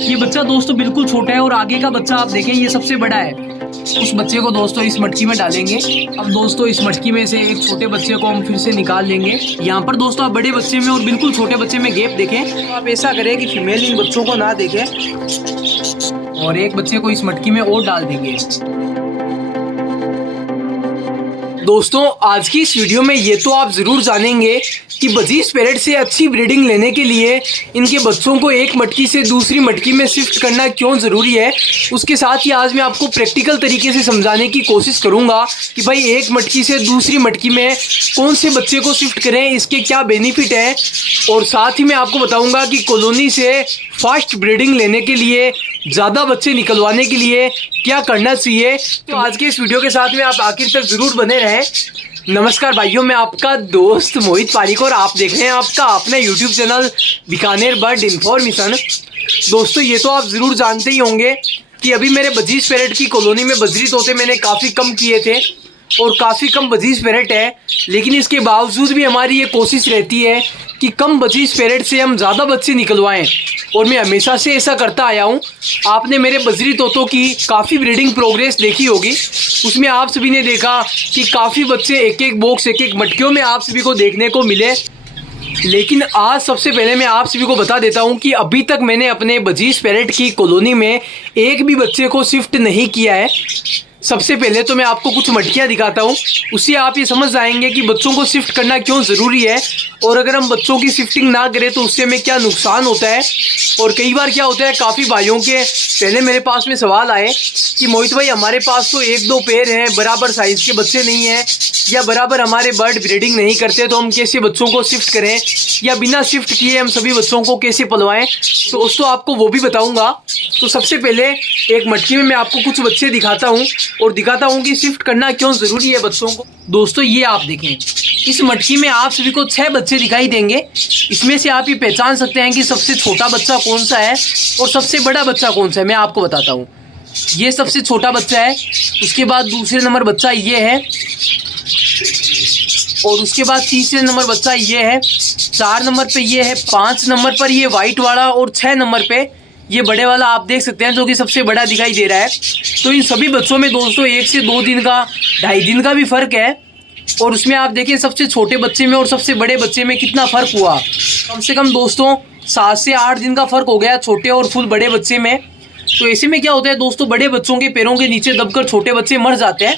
ये बच्चा दोस्तों बिल्कुल छोटा है और आगे का बच्चा आप देखें ये सबसे बड़ा है। उस बच्चे को दोस्तों इस मटकी में डालेंगे। अब दोस्तों इस मटकी में से एक छोटे बच्चे को हम फिर से निकाल लेंगे। यहाँ पर दोस्तों आप बड़े बच्चे में और बिल्कुल छोटे बच्चे में गैप देखें। तो आप ऐसा करें कि फीमेल इन बच्चों को ना देखें और एक बच्चे को इस मटकी में और डाल देंगे। दोस्तों आज की इस वीडियो में ये तो आप जरूर जानेंगे कि बजीज पैरेट से अच्छी ब्रीडिंग लेने के लिए इनके बच्चों को एक मटकी से दूसरी मटकी में शिफ्ट करना क्यों ज़रूरी है। उसके साथ ही आज मैं आपको प्रैक्टिकल तरीके से समझाने की कोशिश करूंगा कि भाई एक मटकी से दूसरी मटकी में कौन से बच्चे को शिफ्ट करें, इसके क्या बेनिफिट है। और साथ ही मैं आपको बताऊंगा कि कॉलोनी से फास्ट ब्रीडिंग लेने के लिए, ज़्यादा बच्चे निकलवाने के लिए क्या करना चाहिए। तो आज के इस वीडियो के साथ में आप आखिर तक ज़रूर बने रहें। नमस्कार भाइयों, मैं आपका दोस्त मोहित पारिक और आप देख रहे हैं आपका अपना YouTube channel Bikaner bird information. दोस्तों ये तो आप ज़रूर जानते ही होंगे कि अभी मेरे बजीज पैरेट की कॉलोनी में बजरी तोते मैंने काफ़ी कम किए थे और काफ़ी कम बजीज पैरेट है। लेकिन इसके बावजूद भी हमारी ये कोशिश रहती है कि कम बजीज पैरेट से हम ज़्यादा बच्चे निकलवाएं और मैं हमेशा से ऐसा करता आया हूं। आपने मेरे बजरी तोतों की काफ़ी ब्रीडिंग प्रोग्रेस देखी होगी, उसमें आप सभी ने देखा कि काफ़ी बच्चे एक एक बॉक्स, एक एक मटकियों में आप सभी को देखने को मिले। लेकिन आज सबसे पहले मैं आप सभी को बता देता हूं कि अभी तक मैंने अपने बजीज पैरेट की कॉलोनी में एक भी बच्चे को शिफ्ट नहीं किया है। सबसे पहले तो मैं आपको कुछ मटकियां दिखाता हूं, उससे आप ये समझ जाएंगे कि बच्चों को शिफ्ट करना क्यों ज़रूरी है और अगर हम बच्चों की शिफ्टिंग ना करें तो उससे हमें क्या नुकसान होता है। और कई बार क्या होता है, काफ़ी भाइयों के पहले मेरे पास में सवाल आए कि मोहित भाई हमारे पास तो एक दो पेयर हैं, बराबर साइज़ के बच्चे नहीं हैं या बराबर हमारे बर्ड ब्रीडिंग नहीं करते, तो हम कैसे बच्चों को शिफ्ट करें या बिना शिफ्ट किए हम सभी बच्चों को कैसे पलवाएं। तो दोस्तों आपको वो भी बताऊँगा। तो सबसे पहले एक मटकी में मैं आपको कुछ बच्चे दिखाता हूँ और दिखाता हूँ कि शिफ्ट करना क्यों ज़रूरी है बच्चों को। दोस्तों ये आप देखें, इस मटकी में आप सभी को 6 बच्चे दिखाई देंगे। इसमें से आप ये पहचान सकते हैं कि सबसे छोटा बच्चा कौन सा है और सबसे बड़ा बच्चा कौन सा है। मैं आपको बताता हूँ, ये सबसे छोटा बच्चा है, उसके बाद दूसरे नंबर बच्चा ये है और उसके बाद तीसरे नंबर बच्चा ये है, 4 नंबर पे ये है, 5 नंबर पर ये वाइट वाला और 6 नंबर पे ये बड़े वाला आप देख सकते हैं जो कि सबसे बड़ा दिखाई दे रहा है। तो इन सभी बच्चों में दोस्तों 1 से 2 दिन का, 2.5 दिन का भी फ़र्क है। और उसमें आप देखिए सबसे छोटे बच्चे में और सबसे बड़े बच्चे में कितना फ़र्क हुआ। कम से कम दोस्तों 7 से 8 दिन का फ़र्क हो गया छोटे और फुल बड़े बच्चे में। तो ऐसे में क्या होता है दोस्तों, बड़े बच्चों के पैरों के नीचे दबकर छोटे बच्चे मर जाते हैं।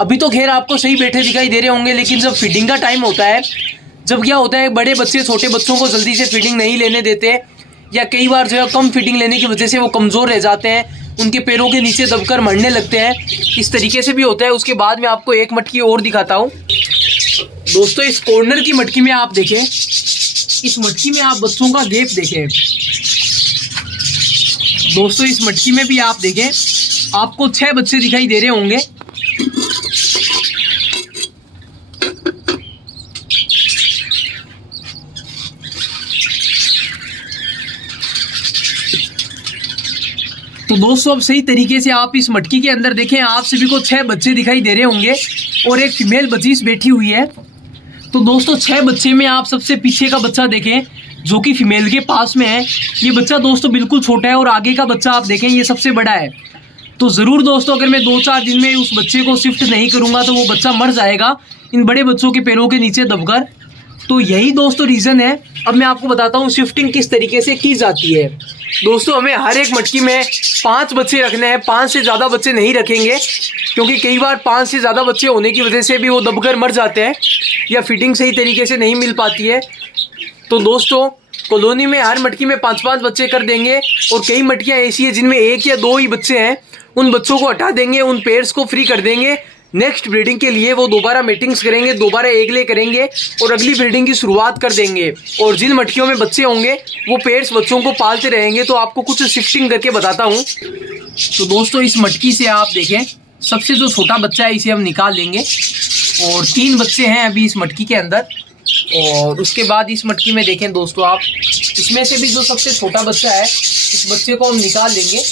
अभी तो खैर आपको सही बैठे दिखाई दे रहे होंगे, लेकिन जब फीडिंग का टाइम होता है, जब क्या होता है बड़े बच्चे छोटे बच्चों को जल्दी से फीडिंग नहीं लेने देते या कई बार जो है कम फीडिंग लेने की वजह से वो कमज़ोर रह जाते हैं, उनके पैरों के नीचे दबकर मरने लगते हैं। इस तरीके से भी होता है। उसके बाद मैं आपको एक मटकी और दिखाता हूँ। दोस्तों इस कॉर्नर की मटकी में आप देखें, इस मटकी में आप बच्चों का गैप देखें। दोस्तों इस मटकी में भी आप देखें, आपको 6 बच्चे दिखाई दे रहे होंगे। तो दोस्तों अब सही तरीके से आप इस मटकी के अंदर देखें, आप सभी को 6 बच्चे दिखाई दे रहे होंगे और एक फीमेल बजीज बैठी हुई है। तो दोस्तों 6 बच्चे में आप सबसे पीछे का बच्चा देखें जो कि फीमेल के पास में है। ये बच्चा दोस्तों बिल्कुल छोटा है और आगे का बच्चा आप देखें ये सबसे बड़ा है। तो ज़रूर दोस्तों अगर मैं 2-4 दिन में उस बच्चे को शिफ्ट नहीं करूँगा तो वो बच्चा मर जाएगा इन बड़े बच्चों के पैरों के नीचे दबकर। तो यही दोस्तों रीज़न है। अब मैं आपको बताता हूँ शिफ्टिंग किस तरीके से की जाती है। दोस्तों हमें हर एक मटकी में 5 बच्चे रखने हैं, 5 से ज़्यादा बच्चे नहीं रखेंगे क्योंकि कई बार 5 से ज़्यादा बच्चे होने की वजह से भी वो दबकर मर जाते हैं या फीडिंग सही तरीके से नहीं मिल पाती है। तो दोस्तों कॉलोनी में हर मटकी में 5-5 बच्चे कर देंगे और कई मटकियाँ ऐसी है जिनमें 1 या 2 ही बच्चे हैं, उन बच्चों को हटा देंगे, उन पेयर्स को फ्री कर देंगे। नेक्स्ट ब्रीडिंग के लिए वो दोबारा मीटिंग्स करेंगे, दोबारा एग ले करेंगे और अगली ब्रीडिंग की शुरुआत कर देंगे। और जिन मटकियों में बच्चे होंगे वो पेयर्स बच्चों को पालते रहेंगे। तो आपको कुछ शिफ्टिंग करके बताता हूँ। तो दोस्तों इस मटकी से आप देखें, सबसे जो छोटा बच्चा है इसे हम निकाल लेंगे और 3 बच्चे हैं अभी इस मटकी के अंदर। और उसके बाद इस मटकी में देखें दोस्तों आप, इसमें से भी जो सबसे छोटा बच्चा है इस बच्चे को हम निकाल लेंगे।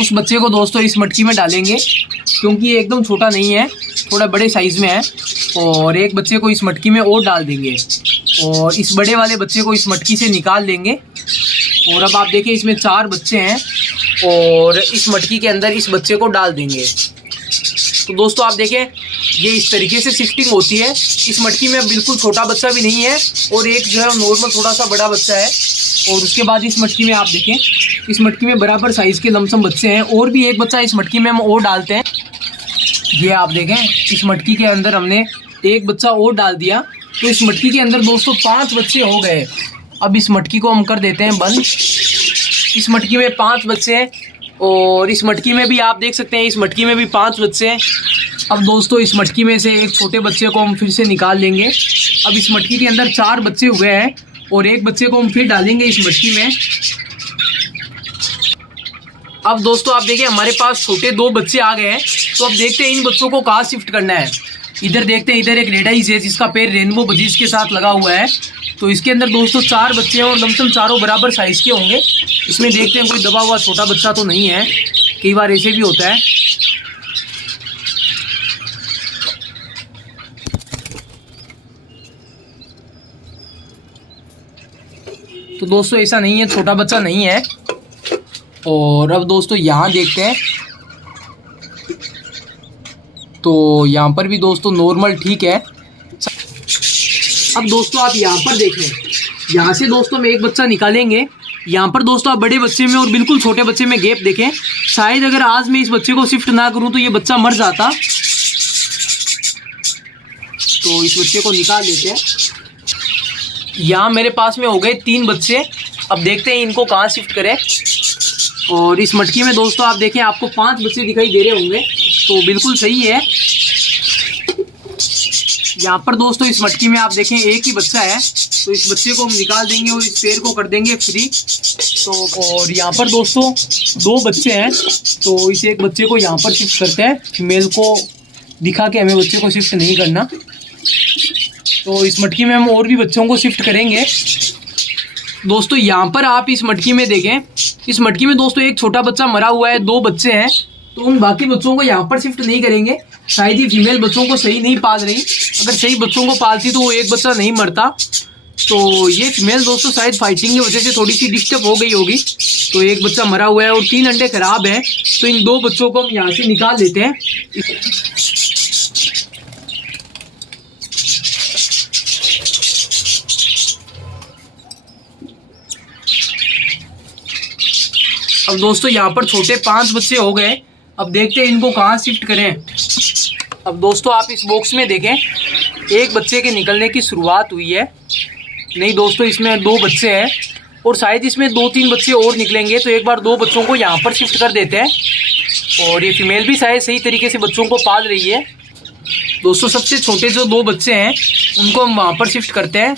उस बच्चे को दोस्तों इस मटकी में डालेंगे क्योंकि ये एकदम छोटा नहीं है, थोड़ा बड़े साइज़ में है। और एक बच्चे को इस मटकी में और डाल देंगे और इस बड़े वाले बच्चे को इस मटकी से निकाल लेंगे। और अब आप देखिए इसमें 4 बच्चे हैं और इस मटकी के अंदर इस बच्चे को डाल देंगे। तो दोस्तों आप देखें ये इस तरीके से शिफ्टिंग होती है। इस मटकी में बिल्कुल छोटा बच्चा भी नहीं है और एक जो है नॉर्मल थोड़ा सा बड़ा बच्चा है। और उसके बाद इस मटकी में आप देखें इस मटकी में बराबर साइज़ के लमसम बच्चे हैं और भी एक बच्चा इस मटकी में हम और डालते हैं। ये आप देखें इस मटकी के अंदर हमने एक बच्चा और डाल दिया। तो इस मटकी के अंदर दोस्तों 5 बच्चे हो गए। अब इस मटकी को हम कर देते हैं बंद। इस मटकी में 5 बच्चे हैं और इस मटकी में भी आप देख सकते हैं इस मटकी में भी 5 बच्चे हैं। अब दोस्तों इस मटकी में से एक छोटे बच्चे को हम फिर से निकाल लेंगे। अब इस मटकी के अंदर 4 बच्चे हुए हैं और एक बच्चे को हम फिर डालेंगे इस मटकी में। अब दोस्तों आप देखिए हमारे पास छोटे 2 बच्चे आ गए हैं। तो अब देखते हैं इन बच्चों को कहाँ शिफ्ट करना है। इधर देखते हैं, इधर एक रेडाइज है जिसका पैर रेनबो बजीज के साथ लगा हुआ है। तो इसके अंदर दोस्तों 4 बच्चे हैं और लमसम चारों बराबर साइज़ के होंगे। इसमें देखते हैं कोई दबा हुआ छोटा बच्चा तो नहीं है, कई बार ऐसे भी होता है। तो दोस्तों ऐसा नहीं है, छोटा बच्चा नहीं है। और अब दोस्तों यहाँ देखते हैं तो यहाँ पर भी दोस्तों नॉर्मल ठीक है। अब दोस्तों आप यहाँ पर देखें, यहाँ से दोस्तों हम एक बच्चा निकालेंगे। यहाँ पर दोस्तों आप बड़े बच्चे में और बिल्कुल छोटे बच्चे में गैप देखें। शायद अगर आज मैं इस बच्चे को शिफ्ट ना करूँ तो ये बच्चा मर जाता। तो इस बच्चे को निकाल लेते हैं। यहाँ मेरे पास में हो गए 3 बच्चे। अब देखते हैं इनको कहाँ शिफ्ट करें। और इस मटकी में दोस्तों आप देखें आपको 5 बच्चे दिखाई दे रहे होंगे, तो बिल्कुल सही है। यहाँ पर दोस्तों इस मटकी में आप देखें एक ही बच्चा है, तो इस बच्चे को हम निकाल देंगे और इस पैर को कर देंगे फ्री। तो और यहाँ पर दोस्तों 2 बच्चे हैं, तो इस एक बच्चे को यहाँ पर शिफ्ट करते हैं। फीमेल को दिखा के हमें बच्चे को शिफ्ट नहीं करना। तो इस मटकी में हम और भी बच्चों को शिफ्ट करेंगे। दोस्तों यहाँ पर आप इस मटकी में देखें, इस मटकी में दोस्तों एक छोटा बच्चा मरा हुआ है, 2 बच्चे हैं। तो उन बाकी बच्चों को यहाँ पर शिफ्ट नहीं करेंगे। शायद ही फीमेल बच्चों को सही नहीं पाल रही। अगर सही बच्चों को पालती तो वो एक बच्चा नहीं मरता। तो ये फीमेल दोस्तों शायद फाइटिंग की वजह से थोड़ी सी डिस्टर्ब हो गई होगी। तो एक बच्चा मरा हुआ है और 3 अंडे खराब हैं। तो इन 2 बच्चों को हम यहाँ से निकाल लेते हैं। अब दोस्तों यहाँ पर छोटे 5 बच्चे हो गए। अब देखते हैं इनको कहाँ शिफ्ट करें। अब दोस्तों आप इस बॉक्स में देखें, एक बच्चे के निकलने की शुरुआत हुई है। नहीं दोस्तों इसमें 2 बच्चे हैं और शायद इसमें 2-3 बच्चे और निकलेंगे। तो एक बार 2 बच्चों को यहाँ पर शिफ्ट कर देते हैं। और ये फीमेल भी शायद सही तरीके से बच्चों को पाल रही है। दोस्तों सबसे छोटे जो 2 बच्चे हैं उनको हम वहाँ पर शिफ्ट करते हैं।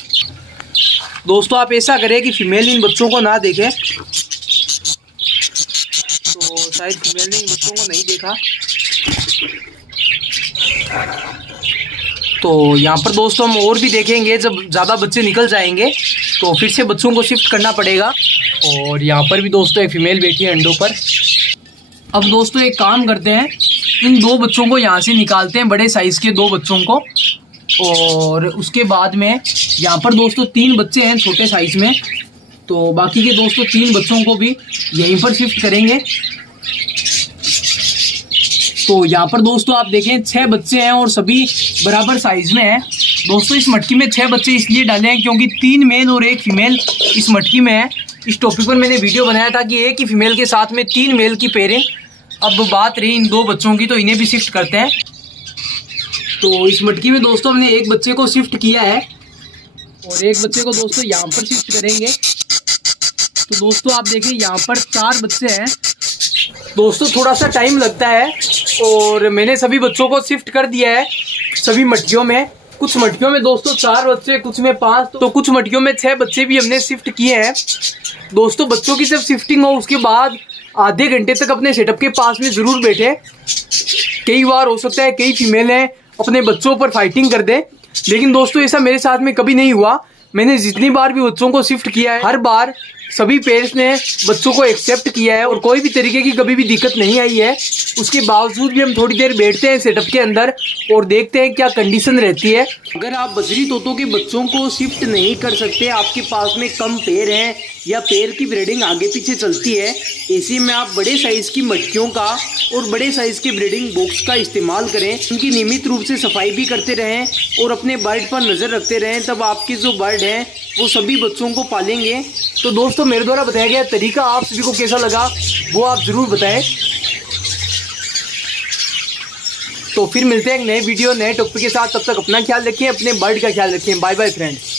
दोस्तों आप ऐसा करें कि फीमेल इन बच्चों को ना देखें। तो शायद फीमेल ने इन बच्चों को नहीं देखा। तो यहाँ पर दोस्तों हम और भी देखेंगे, जब ज़्यादा बच्चे निकल जाएंगे तो फिर से बच्चों को शिफ्ट करना पड़ेगा। और यहाँ पर भी दोस्तों एक फीमेल बैठी है अंडों पर। अब दोस्तों एक काम करते हैं, इन 2 बच्चों को यहाँ से निकालते हैं, बड़े साइज़ के 2 बच्चों को। और उसके बाद में यहाँ पर दोस्तों 3 बच्चे हैं छोटे साइज़ में। तो बाकी के दोस्तों 3 बच्चों को भी यहीं पर शिफ्ट करेंगे। तो यहाँ पर दोस्तों आप देखें 6 बच्चे हैं और सभी बराबर साइज में हैं। दोस्तों इस मटकी में 6 बच्चे इसलिए डाले हैं क्योंकि 3 मेल और 1 फीमेल इस मटकी में है। इस टॉपिक पर मैंने वीडियो बनाया था कि एक ही फीमेल के साथ में 3 मेल की पेयरिंग। अब बात रही इन 2 बच्चों की, तो इन्हें भी शिफ्ट करते हैं। तो इस मटकी में दोस्तों हमने एक बच्चे को शिफ्ट किया है और एक बच्चे को दोस्तों यहाँ पर शिफ्ट करेंगे। तो दोस्तों आप देखिए यहाँ पर 4 बच्चे हैं। दोस्तों थोड़ा सा टाइम लगता है और मैंने सभी बच्चों को शिफ्ट कर दिया है सभी मटकियों में। कुछ मटकियों में दोस्तों 4 बच्चे, कुछ में 5, तो कुछ मटकियों में 6 बच्चे भी हमने शिफ्ट किए हैं। दोस्तों बच्चों की जब शिफ्टिंग हो उसके बाद आधे घंटे तक अपने सेटअप के पास में ज़रूर बैठे। कई बार हो सकता है कई फीमेलें अपने बच्चों पर फाइटिंग कर दे, लेकिन दोस्तों ऐसा मेरे साथ में कभी नहीं हुआ। मैंने जितनी बार भी बच्चों को शिफ्ट किया है हर बार सभी पेरेंट्स ने बच्चों को एक्सेप्ट किया है और कोई भी तरीके की कभी भी दिक्कत नहीं आई है। उसके बावजूद भी हम थोड़ी देर बैठते हैं सेटअप के अंदर और देखते हैं क्या कंडीशन रहती है। अगर आप बजरी तोतों के बच्चों को शिफ्ट नहीं कर सकते, आपके पास में कम पैर हैं या पैर की ब्रीडिंग आगे पीछे चलती है, ऐसे में आप बड़े साइज की मटकियों का और बड़े साइज के ब्रीडिंग बॉक्स का इस्तेमाल करें। उनकी नियमित रूप से सफाई भी करते रहें और अपने बर्ड पर नज़र रखते रहें, तब आपके जो बर्ड हैं वो सभी बच्चों को पालेंगे। तो दोस्तों, मेरे द्वारा बताया गया तरीका आप सभी को कैसा लगा वो आप ज़रूर बताएं। तो फिर मिलते हैं एक नए वीडियो नए टॉपिक के साथ। तब तक अपना ख्याल रखें, अपने बर्ड का ख्याल रखें। Bye bye friends.